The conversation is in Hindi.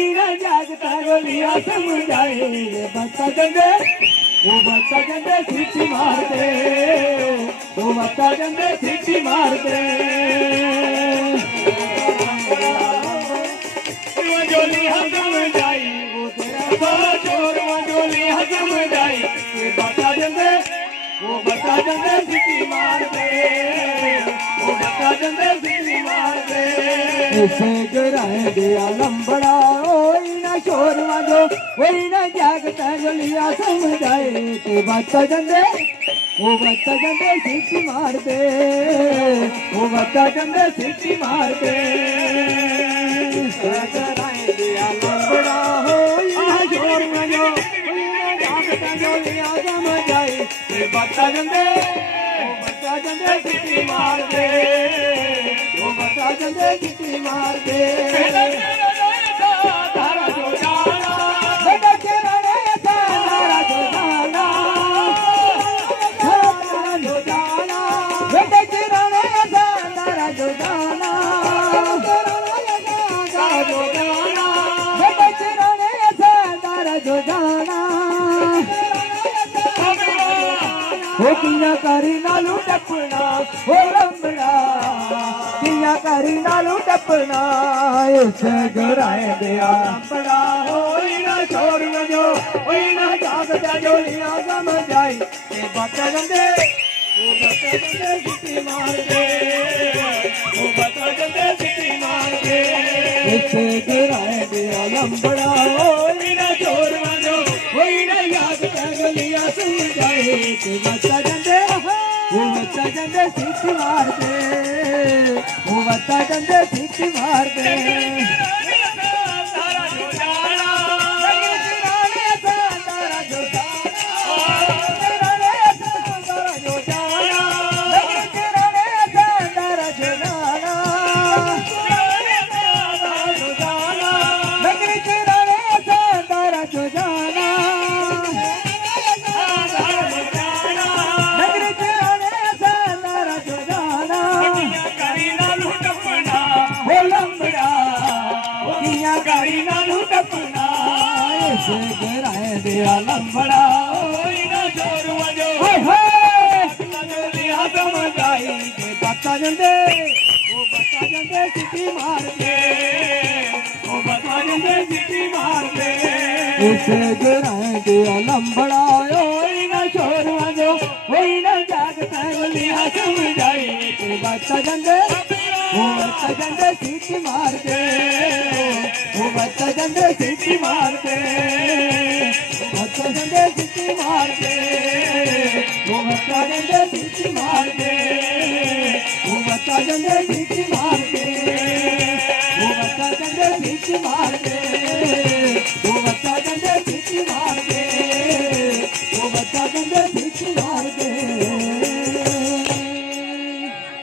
वही न जागता गोलियां समझाए बच्चा जंदे वो बच्चा जंदे सीटी मार दे वो बच्चा जंदे सीटी मार दे जोली हजम जाई वो तेरा जोर जोली हजम जाई बच्चा जंदे सीटी मार दे वो बच्चा जंदे सीटी मार दे इसे गिराए दिया लंबड़ा ओई ना शोर वाजो वही ना जागता गोलियां समझाए के बच्चा जंदे सीटी मार दे वो बच्चा जंदे सीटी मार दे गिराए दिया लंबड़ा ओई ना शोर वाजो वही ना जागता गोलियां समझाए के बच्चा जंदे सीटी मार दे वो बच्चा जंदे सीटी मार दे तारा जो जाना बेटा तेरा रे तारा जो जाना तारा जो जाना बेटा तेरा रे तारा जो जाना तारा जो जाना बेटा तेरा रे तारा जो जाना वो किया करी नालू टपना वो लंबड़ा किया करी नालू टपना इसे गिराए दिया लंबड़ा होई ना शोर वजो होई ना जागता जोलियां समझाई के बच्चा जंदे सीटी मार दे वो बच्चा जंदे सीटी मार दे इसे गिराए दिया लंबड़ा होई ना शोर वजो होई ना जागता जोलियां समझाई के बच्चा जंदे सीटी मार दे वो बच्चा जंदे सीटी मार दे तारा जो जाना तारा जो जाना तारा जो जाना तारा जो जाना तारा जो जाना गिराए दिया लंबड़ा ओई ना जोर वजो गोलियां समझाई के बच्चा जंदे सीटी मार दे वो बच्चा जंदे सीटी मार दे इसे गिराए दिया लंबड़ा ओई ना जोर वजो ओई ना जागता गोलियां समझाई के बच्चा जंदे सीटी मार दे वो बच्चा जंदे सीटी मार दे बच्चा जंदे सीटी मार दे वो बच्चा जंदे सीटी मार दे वो बच्चा जंदे सीटी मार दे वो बच्चा जंदे सीटी मार दे वो बच्चा